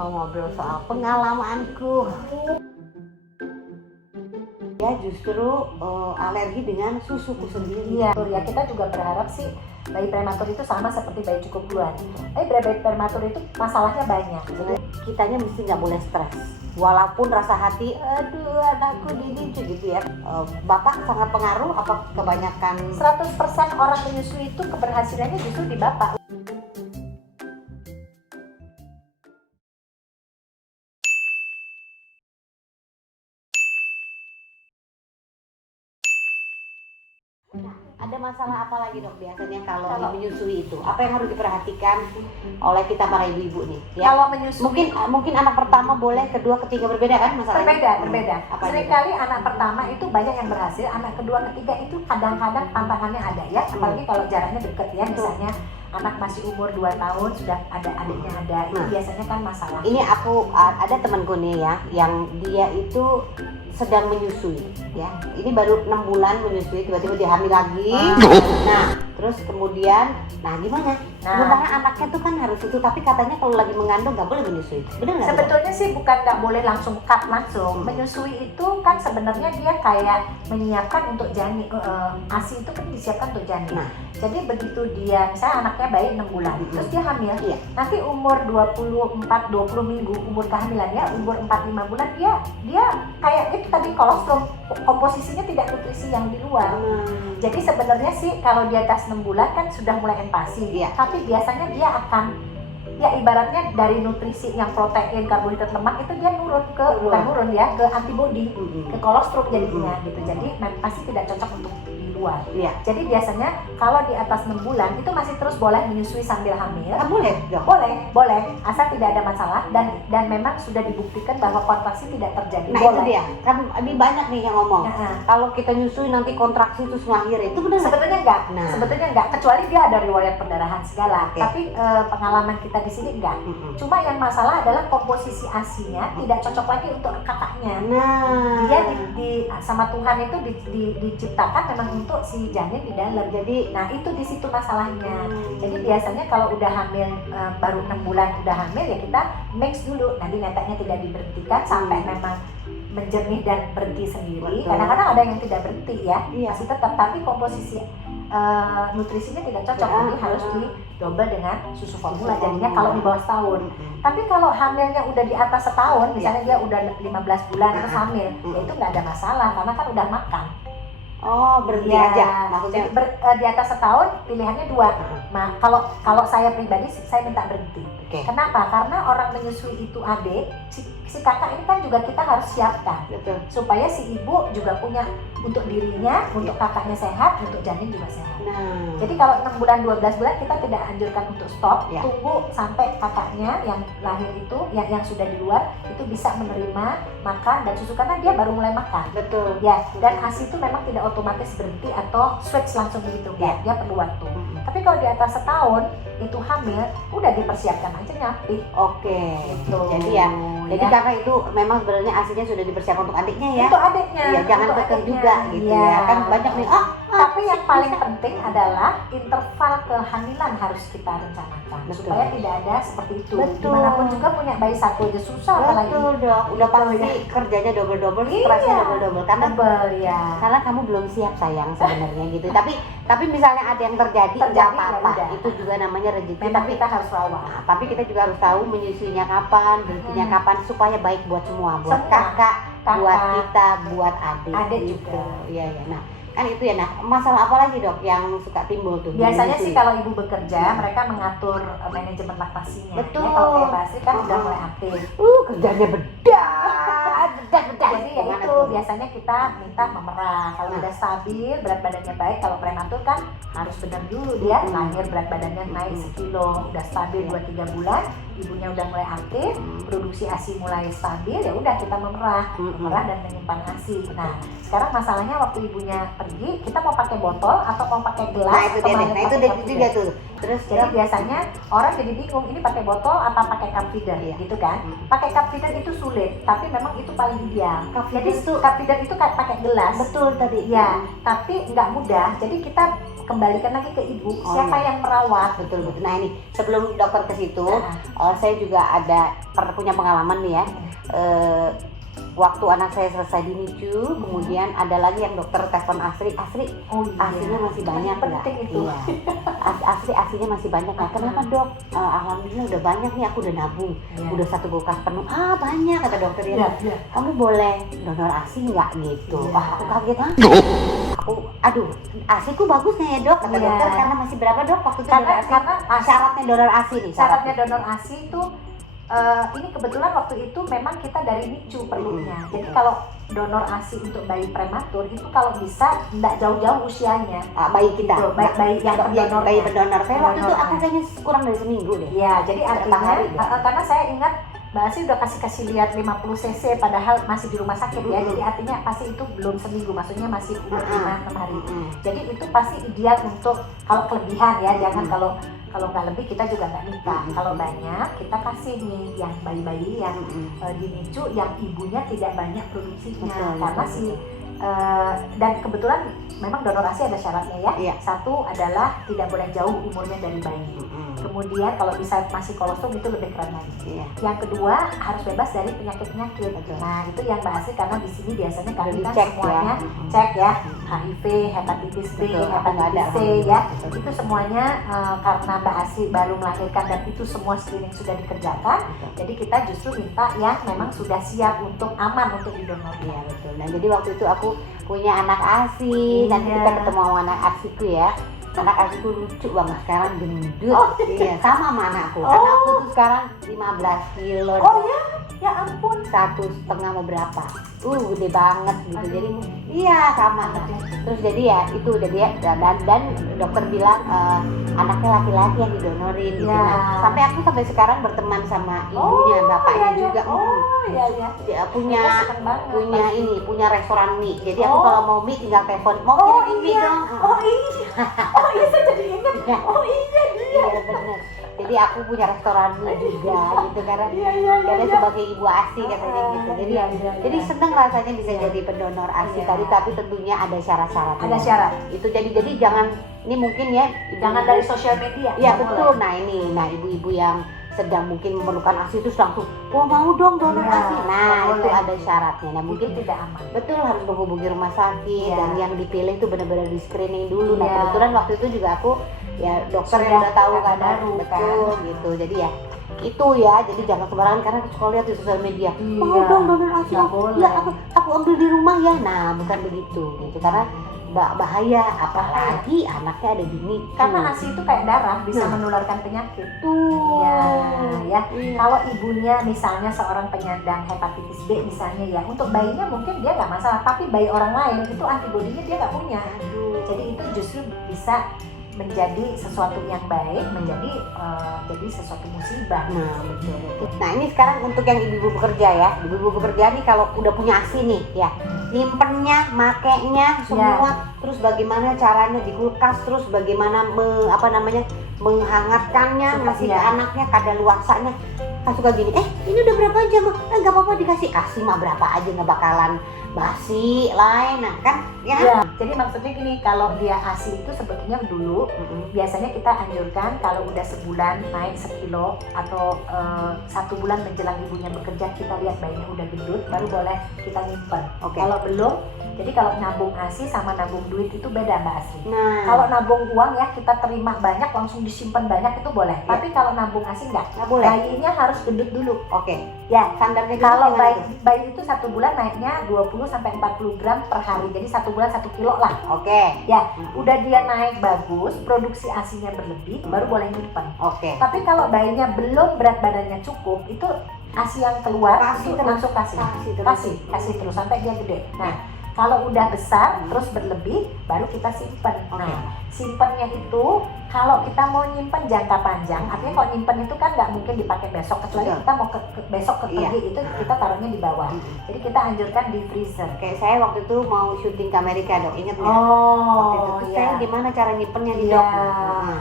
mau ngobrol soal pengalamanku. Ya justru alergi dengan susuku sendiri. Iya, ya kita juga berharap sih bayi prematur itu sama seperti bayi cukup bulan. Tapi bayi prematur itu masalahnya banyak. Jadi kitanya mesti nggak boleh stres. Walaupun rasa hati, aduh anakku ini gitu ya. Bapak sangat pengaruh apa kebanyakan? 100% orang menyusui itu keberhasilannya justru di bapak. Ada masalah apa lagi dok biasanya kalau menyusui itu? Apa yang harus diperhatikan oleh kita para ibu-ibu nih? Ya? Kalau menyusui Mungkin anak pertama boleh, kedua, ketiga berbeda kan masalahnya? berbeda. Seringkali anak pertama itu banyak yang berhasil, anak kedua, ketiga itu kadang-kadang tantangannya ada ya. Apalagi kalau jaraknya deket ya, misalnya anak masih umur 2 tahun sudah ada adiknya ada, itu biasanya kan masalah. Ini aku ada temanku nih ya, yang dia itu sedang menyusui ya. Ini baru 6 bulan menyusui, tiba-tiba dia hamil lagi. Nah, terus kemudian, gimana? Sementara anaknya tuh kan harus susu, tapi katanya kalau lagi mengandung nggak boleh menyusui. Benar nggak? Sebetulnya sih bukan nggak boleh langsung cut langsung. Menyusui itu kan sebenarnya dia kayak menyiapkan untuk janin. ASI itu kan disiapkan untuk janin. Jadi begitu dia, misalnya anaknya bayi 6 bulan, terus dia hamil. Nanti umur 24-20 minggu umur kehamilannya, umur 4-5 bulan dia kayak itu tadi kolostrum, komposisinya tidak nutrisi yang di luar. Jadi sebenarnya sih kalau di atas 6 bulan kan sudah mulai empasi. Tapi biasanya dia akan ya ibaratnya dari nutrisi yang protein, karbohidrat, lemak itu dia nurun ke bukan nurun ya, ke antibodi, ke kolostrum jadinya gitu. Jadi pasti tidak cocok untuk di luar. Jadi biasanya kalau di atas 6 bulan itu masih terus boleh menyusui sambil hamil. Boleh, asal tidak ada masalah dan memang sudah dibuktikan bahwa kontraksi tidak terjadi. Itu dia. Kan ini banyak nih yang ngomong. Kalau kita nyusui nanti kontraksi terus melahir, itu benar? Sebetulnya enggak, kecuali dia ada riwayat perdarahan segala. Tapi pengalaman kita di sini enggak. Cuma yang masalah adalah komposisi ASI-nya tidak cocok lagi untuk kakaknya. Dia sama Tuhan itu diciptakan memang untuk si janin di dalam. Jadi itu di situ masalahnya. Jadi biasanya kalau udah hamil baru 6 bulan udah hamil ya kita mix dulu. Nanti neteknya tidak diberhentikan sampai memang menjernih dan berhenti sendiri. Kadang-kadang ada yang tidak berhenti ya, masih tetap, tapi komposisi nutrisinya tidak cocok, jadi harus di double dengan susu formula. Jadinya kalau di bawah setahun. Tapi kalau hamilnya udah di atas setahun, misalnya dia udah 15 bulan terus hamil, ya itu nggak ada masalah karena kan udah makan. Berhenti aja maksudnya. Jadi di atas setahun pilihannya 2. Nah, kalau saya pribadi saya minta berhenti. Kenapa? Karena orang menyusui itu adik, si kakak ini kan juga kita harus siapkan. Supaya si ibu juga punya untuk dirinya, untuk kakaknya sehat, untuk janin juga sehat. Jadi kalau 6 bulan 12 bulan kita tidak anjurkan untuk stop, tunggu sampai kakaknya yang lahir itu yang sudah di luar itu bisa menerima makan dan susu karena dia baru mulai makan. Ya, dan ASI itu memang tidak otomatis berhenti atau switch langsung begitu. Dia perlu waktu. Tapi kalau di atas setahun itu hamil, udah dipersiapkan aja nyapih. Gitu. Jadi kakak itu memang sebenarnya ASINya sudah dipersiapkan untuk adiknya ya. Untuk adiknya. Jangan tekan juga gitu ya. Kan banyak nih. Tapi yang paling penting adalah interval kehamilan harus kita rencanakan supaya tidak ada seperti itu. Dimanapun juga punya bayi satu aja susah apalagi. Dok. Udah pasti kerjanya double, stresnya double. Karena kamu belum siap sayang sebenarnya gitu. Tapi misalnya ada yang terjadi nggak apa-apa. Itu juga namanya rezeki. Tapi kita harus rawat. Tapi kita juga harus tahu menyusuinya kapan, berhentinya kapan supaya baik buat semua, buat kakak, buat kita, buat adik juga. Iya. Nah, kan itu ya. Nah, masalah apa lagi dok yang suka timbul tuh? Biasanya sih kalau ibu bekerja, mereka mengatur manajemen laktasinya. Kalau kayak Basri kan udah mulai aktif. Kerjanya bedah. Jadi ya itu biasanya kita minta memerah. Kalau udah stabil, berat badannya baik. Kalau prematur kan harus benar dulu dia lahir berat badannya naik sekilo, udah stabil 2-3 bulan, ibunya udah mulai aktif, produksi ASI mulai stabil, ya udah kita memerah dan menyimpan ASI. Nah, sekarang masalahnya waktu ibunya pergi, kita mau pakai botol atau mau pakai gelas? Itu dia tuh. Terus jadi biasanya orang jadi bingung ini pakai botol apa pakai cup feeder gitu kan? Pakai cup feeder itu sulit, tapi memang itu paling ideal. Jadi cup feeder itu kayak pakai gelas. Betul tadi. Ya, tapi nggak mudah. Jadi kita kembalikan lagi ke ibu, siapa yang merawat. Betul. Nah ini sebelum dokter ke situ, saya juga pernah punya pengalaman nih ya. Waktu anak saya selesai di NICU, kemudian ada lagi yang dokter telepon Asri, asinya masih banyak nggak? Iya, asinya masih banyak nggak? Kenapa dok? Alhamdulillah udah banyak nih, aku udah nabung, udah 1 kulkas penuh. Banyak kata dokter ya. Kamu boleh donor asi nggak gitu? Aku kaget aduh, asiku bagusnya ya dok kata dokter, karena masih berapa dok waktu itu donor asi? Syaratnya donor asi nih. Syaratnya donor asi itu ini kebetulan waktu itu memang kita dari NICU perlunya. Jadi kalau donor ASI untuk bayi prematur itu kalau bisa tidak jauh-jauh usianya. Bayi kita, bayi yang pendonor. Bayi pendonor. Saya waktu itu aku kayaknya kurang dari seminggu deh. Ya, jadi artinya karena saya ingat Mbak Asi udah kasih lihat 50 cc padahal masih di rumah sakit ya. Jadi artinya pasti itu belum seminggu, maksudnya masih umur 5-6 hari. Jadi itu pasti ideal untuk kalau kelebihan ya, jangan kalau nggak lebih kita juga nggak minta. Kalau banyak kita kasih nih yang bayi-bayi yang di NICU yang ibunya tidak banyak produksinya karena dan kebetulan memang donor ASI ada syaratnya ya. Satu adalah tidak boleh jauh umurnya dari bayi. Kemudian kalau bisa masih kolostrum itu lebih keren lagi. Yang kedua harus bebas dari penyakit-penyakit. Nah itu yang Mbak Asi karena di sini biasanya kami kan semuanya cek ya, HIV, hepatitis B, hepatitis C ya. Itu semuanya karena Mbak Asi baru melahirkan dan itu semua screening sudah dikerjakan. Jadi kita justru minta yang memang sudah siap untuk aman untuk didonor. Iya betul. Nah jadi waktu itu aku punya anak ASI, nanti kita ketemu sama anak ASIku ya. Anak ASIku lucu banget, sekarang gendut. Iya, sama anakku. Anakku tuh sekarang 15 kilo. Ya ampun. 1,5 mau berapa? Gede banget gitu. Jadi iya sama. Terus jadi ya itu udah dia dan dokter bilang anaknya laki-laki yang didonorin gitu. Nah, sampai sekarang berteman sama ibunya, bapaknya juga. Dia punya restoran mie. Jadi aku kalau mau mie tinggal telepon, mau kirim mie dong. Iya saya jadi ingat. Iya benar. Jadi aku punya restoran mie juga gitu karena sebagai ibu ASI katanya gitu. Jadi seneng rasanya bisa jadi pendonor ASI tadi, tapi tentunya ada syarat-syaratnya. Ada syarat. Itu jadi jangan ini mungkin ya jangan dari sosial media. Iya betul. Nah ibu-ibu yang sedang mungkin memerlukan ASI itu langsung mau dong donor ASI. Nah itu ada syaratnya. Nah mungkin tidak aman. Betul, harus menghubungi rumah sakit dan yang dipilih itu benar-benar di screening dulu. Nah kebetulan waktu itu juga aku ya dokter yang udah tahu kan betul gitu. Jadi ya itu ya, jadi jangan sembarangan karena suka lihat di sosial media. Mau dong donor ASI. Ya aku ambil di rumah ya. Nah bukan begitu gitu karena bahaya, apalagi anaknya ada di NICU. Karena ASI itu kayak darah, bisa menularkan penyakit. Kalau ibunya misalnya seorang penyandang hepatitis B misalnya ya, untuk bayinya mungkin dia nggak masalah, tapi bayi orang lain itu antibodinya dia nggak punya. Jadi itu justru bisa menjadi sesuatu yang baik, jadi sesuatu musibah. Nah betul. Nah ini sekarang untuk yang ibu-ibu bekerja ya, ibu-ibu bekerja nih kalau udah punya ASI nih ya, nyimpennya, makainya semua, terus bagaimana caranya di kulkas, terus bagaimana menghangatkannya, ngasih ke anaknya, kadaluarsanya. Kan suka gini, ini udah berapa jam? Nggak apa-apa dikasih mah berapa aja, nggak bakalan basi lain, nah kan ya. Jadi maksudnya gini, kalau dia ASI itu sebetulnya dulu biasanya kita anjurkan kalau udah sebulan naik 1 kilo atau 1 bulan menjelang ibunya bekerja, kita lihat bayinya udah gendut, baru boleh kita nyimpen. Kalau belum, jadi kalau nabung ASI sama nabung duit itu beda Mbak Asri. Kalau nabung uang ya kita terima banyak langsung disimpan banyak itu boleh. Tapi kalau nabung ASI nggak boleh. Bayinya harus gendut dulu. Ya, standarnya kalau bayi itu 1 bulan naiknya 20-40 gram per hari. Jadi 1 bulan 1 kilo lah. Ya, udah dia naik bagus, produksi ASInya berlebih, baru boleh nyimpen. Tapi kalau bayinya belum berat badannya cukup, itu ASI yang keluar itu langsung kasih terus sampai dia gede. Nah, kalau udah besar terus berlebih baru kita simpen. Nah, simpennya itu kalau kita mau nyimpen jangka panjang, artinya kalau nyimpen itu kan nggak mungkin dipakai besok, kecuali kita mau besok pergi itu kita taruhnya di bawah. Jadi kita anjurkan di freezer. Kayak saya waktu itu mau syuting ke Amerika dok, inget nggak? Waktu itu saya gimana cara nyimpennya di dok?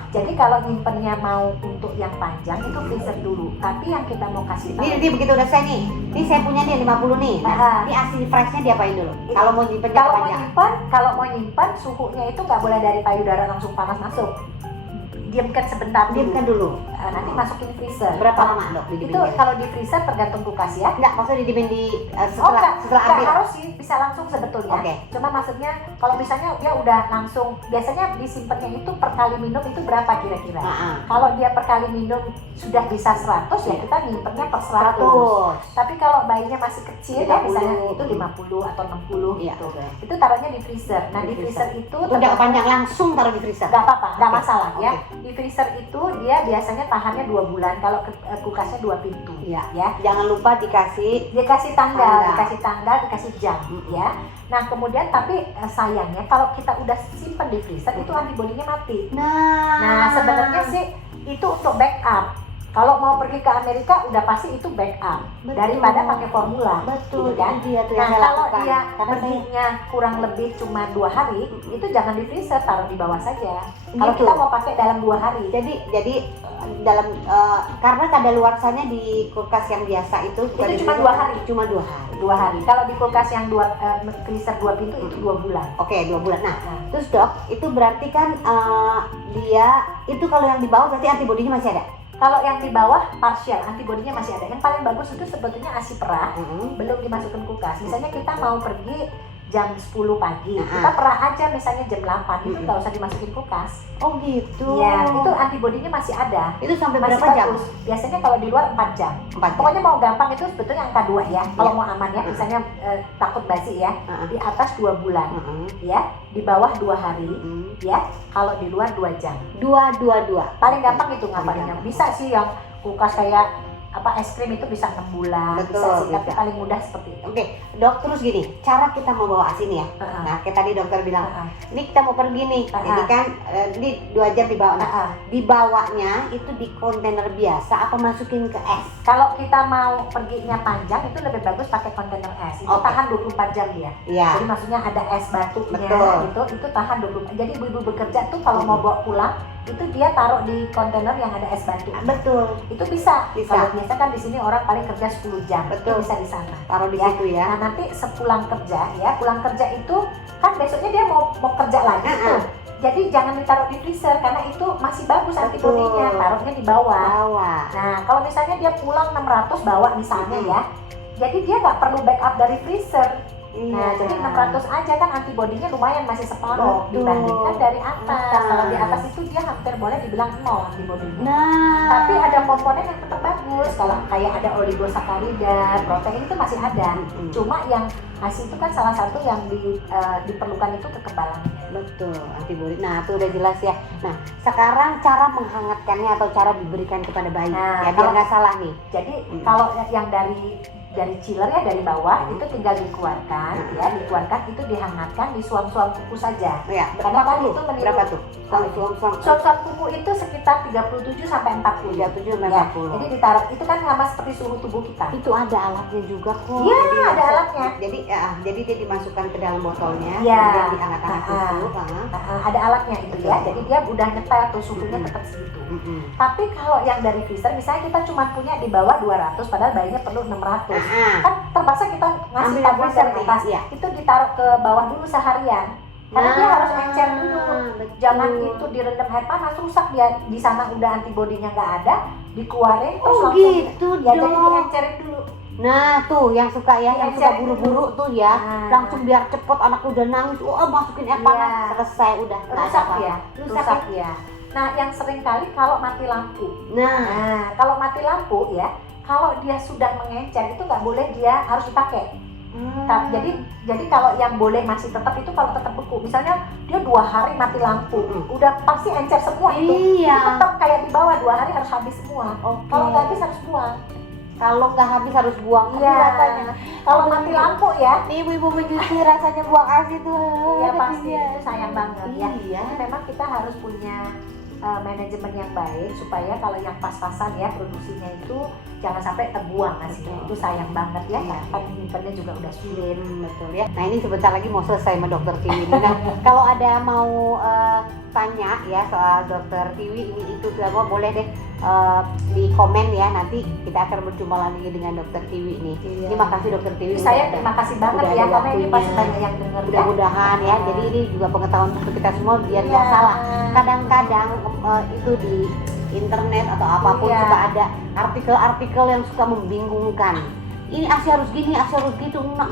Jadi kalau nyimpennya mau untuk yang panjang itu freezer dulu. Tapi yang kita mau kasih tahu. Ini begitu udah saya nih, ini saya punya nih 50 nih. Nah, ini ASI freshnya diapain dulu? Kalau mau nyimpen jangka panjang? Kalau mau nyimpen suhunya itu nggak boleh dari payudara langsung panas masuk. didiamkan sebentar dulu. Diamkan dulu. Nanti masukin freezer. Berapa lama dok Itu didiemin? kalau di freezer tergantung kulkas ya. Enggak, maksudnya didiemin di Enggak setelah ambil. harus sih, bisa langsung sebetulnya. Oke. Cuma maksudnya kalau misalnya dia udah langsung, biasanya disimpannya itu per kali minum itu berapa kira-kira? Kalau dia per kali minum sudah bisa 100 ya kita nyimpennya per 100. Tapi kalau bayinya masih kecil ya 50. misalnya itu 50 atau 60 Iya, gitu. oke. Itu taruhnya di freezer. Nah, di freezer itu Udah kepanjang langsung taruh di freezer. nggak apa-apa, nggak Oke. masalah ya. Di freezer itu dia biasanya tahannya 2 bulan kalau kulkasnya 2 pintu. Iya. Ya. Jangan lupa dikasih Dikasih tanggal, dikasih jam ya. Nah, kemudian tapi sayangnya kalau kita udah simpen di freezer itu antibodinya mati. Nah, sebenarnya sih itu untuk backup. Kalau mau pergi ke Amerika udah pasti itu backup daripada pakai formula. Betul gitu kan? dia tuh yang Nah, saya kalau lakukan. dia Karena saya perginya kurang lebih cuma 2 hari, itu jangan di freezer, taruh di bawah saja. Kalau Gitu. kita mau pakai dalam 2 hari. jadi dalam karena kadaluarsanya di kulkas yang biasa itu bukan di cuma freezer, 2 hari. Cuma 2 hari. 2 hari. Kalau di kulkas yang freezer 2 pintu itu 2 bulan. Oke, 2 bulan. Nah, Nah, terus dok, itu berarti kan dia itu kalau yang di bawah berarti antibodinya masih ada. kalau yang di bawah partial antibodinya masih ada. Yang paling bagus itu sebetulnya ASI perah belum dimasukkan kulkas. Misalnya kita mau pergi jam 10 pagi, kita perah aja misalnya jam 8, itu nggak usah dimasukin kulkas. Oh gitu. Ya, itu antibodinya masih ada. Itu sampai Masih berapa jam? bagus. Biasanya kalau di luar 4 jam. 4 jam. Pokoknya mau gampang itu sebetulnya angka 2 ya. Kalau Iya. mau aman ya, misalnya takut basi ya, Heeh. di atas 2 bulan ya, di bawah 2 hari ya, kalau di luar 2 jam. 2. Paling gampang itu ngapalinnya. Bisa sih yang kulkas kayak es krim itu bisa 6 bulan. Betul, bisa sih, tapi bisa. paling mudah seperti itu. Oke, dok, terus gini, cara kita membawa ASI nih ya. Heeh. Nah, kayak tadi dokter bilang, Heeh. ini kita mau pergi nih, jadi kan ini 2 jam dibawa. Nah, Heeh. dibawanya itu di kontainer biasa apa masukin ke es? Kalau kita mau perginya panjang itu lebih bagus pakai kontainer es. Itu Oke. tahan 24 jam dia. Iya. Jadi maksudnya ada es batunya Betul. itu tahan 24. Jadi ibu-ibu bekerja tuh kalau mau bawa pulang itu dia taruh di kontainer yang ada es batu. Betul. Itu bisa. Bisa. Kalau biasa kan di sini orang paling kerja 10 jam. Betul. Itu bisa di sana. Taruh di Ya. situ ya. Nah, nanti sepulang kerja ya, pulang kerja itu kan besoknya dia mau kerja lagi tuh. Jadi jangan ditaruh di freezer karena itu masih bagus antibodinya, taruhnya di bawah. Bawah. Nah, kalau misalnya dia pulang 600 bawa misalnya ya, jadi dia nggak perlu backup dari freezer. Nah, jadi 600 aja kan antibodinya lumayan masih separuh Betul. dibandingkan dari atas. Atas. Kalau di atas itu dia hampir boleh dibilang 0 antibodinya. Nah, Tapi ada komponen yang tetap bagus. Kalau kayak ada oligosakarida, protein itu masih ada. Cuma yang ASI itu kan salah satu yang diperlukan itu kekebalan. betul, antibodi. Nah, itu udah jelas ya. Nah, sekarang cara menghangatkannya atau cara diberikan kepada bayi, Nah, ya biar kalau- nggak salah nih. Jadi kalau yang dari chiller ya dari bawah itu tinggal dikeluarkan ya, dikeluarkan itu dihangatkan di suam-suam kuku saja. Ya, Karena kan 40. itu meniru- Berapa tuh? Suam-suam. Suam-suam kuku itu sekitar 37 sampai 40. 37 sampai Ya, 40. jadi ditaruh itu kan sama seperti suhu tubuh kita. Itu ada alatnya juga kok. Iya, Jadi ada bisa- alatnya. Jadi dia dimasukkan ke dalam botolnya, Iya. kemudian dihangat-hangat dulu. Ada alatnya itu ya. Jadi dia udah nyetel tuh suhunya tetap segitu. Tapi kalau yang dari freezer misalnya kita cuma punya di bawah 200 padahal bayinya perlu 600. Kan terpaksa kita ngasih Ambil tabung freezer dari nih, atas. iya. Itu ditaruh ke bawah dulu seharian. Karena dia harus encer dulu. betul. Jangan itu direndam air panas rusak dia di sana udah antibodinya nggak ada, dikeluarin terus Oh langsung gitu ya jadi dong. diencerin dulu. Nah tuh yang suka ya, yang suka Diencerin buru-buru tuh ya, Nah. langsung biar cepet anak udah nangis, masukin air panas, Iya. selesai udah. Nggak ada Rusak apa-apa. ya, Rusak rusak ya. Nah, yang sering kali kalau mati lampu. Nah, Nah, kalau mati lampu ya, kalau dia sudah mengencer itu nggak boleh dia harus dipakai. Jadi kalau yang boleh masih tetap itu kalau tetap beku. Misalnya dia 2 hari mati lampu, udah pasti encer semua itu. Iya. Itu tetap kayak di bawah 2 hari harus habis semua. Oke. Kalau nggak habis harus buang. Kalau nggak habis harus buang. Aduh, Iya. rasanya. Kalau mati lampu ya, Nih ibu-ibu menyusui rasanya buang ASI tuh. ya pasti itu sayang banget ya. Iya. Jadi memang kita harus punya manajemen yang baik supaya kalau yang pas-pasan ya produksinya itu jangan sampai terbuang nasinya. Itu sayang banget ya. Iya. Kan nyimpennya juga udah sulit. Betul ya. Nah ini sebentar lagi mau selesai sama dokter Tiwi. Nah kalau ada mau tanya ya soal dokter Tiwi ini itu semua boleh deh di komen ya, nanti kita akan berjumpa lagi dengan dokter Tiwi ini. Iya. Ini makasih dokter Tiwi. Saya terima kasih banget udah ya, ada karena ini waktunya. pasti banyak yang dengar. Mudah-mudahan ya, jadi ini juga pengetahuan untuk kita semua biar nggak Iya. salah. Kadang-kadang itu di internet atau apapun Iya. suka ada artikel-artikel yang suka membingungkan. Ini ASI harus gini, ASI harus gitu, nuna,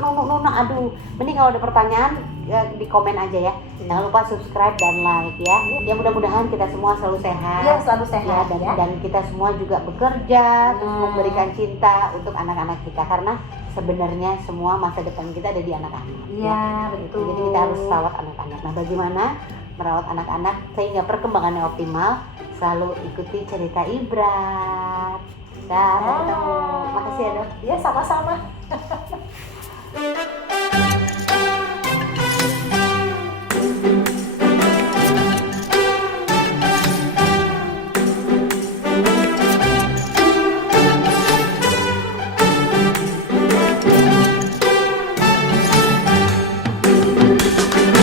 aduh. Mending kalau ada pertanyaan ya, di komen aja ya. Jangan lupa subscribe dan like ya. Ya mudah-mudahan kita semua selalu sehat. Iya, selalu Ya, sehat dan, ya. dan kita semua juga bekerja terus memberikan cinta untuk anak-anak kita, karena sebenarnya semua masa depan kita ada di anak-anak. Iya, Gitu. betul. Jadi kita harus rawat anak-anak. Nah, bagaimana merawat anak-anak sehingga perkembangannya optimal? Selalu ikuti cerita Ibrat. Sampai ketemu. Makasih ya, Dok. Iya, sama-sama.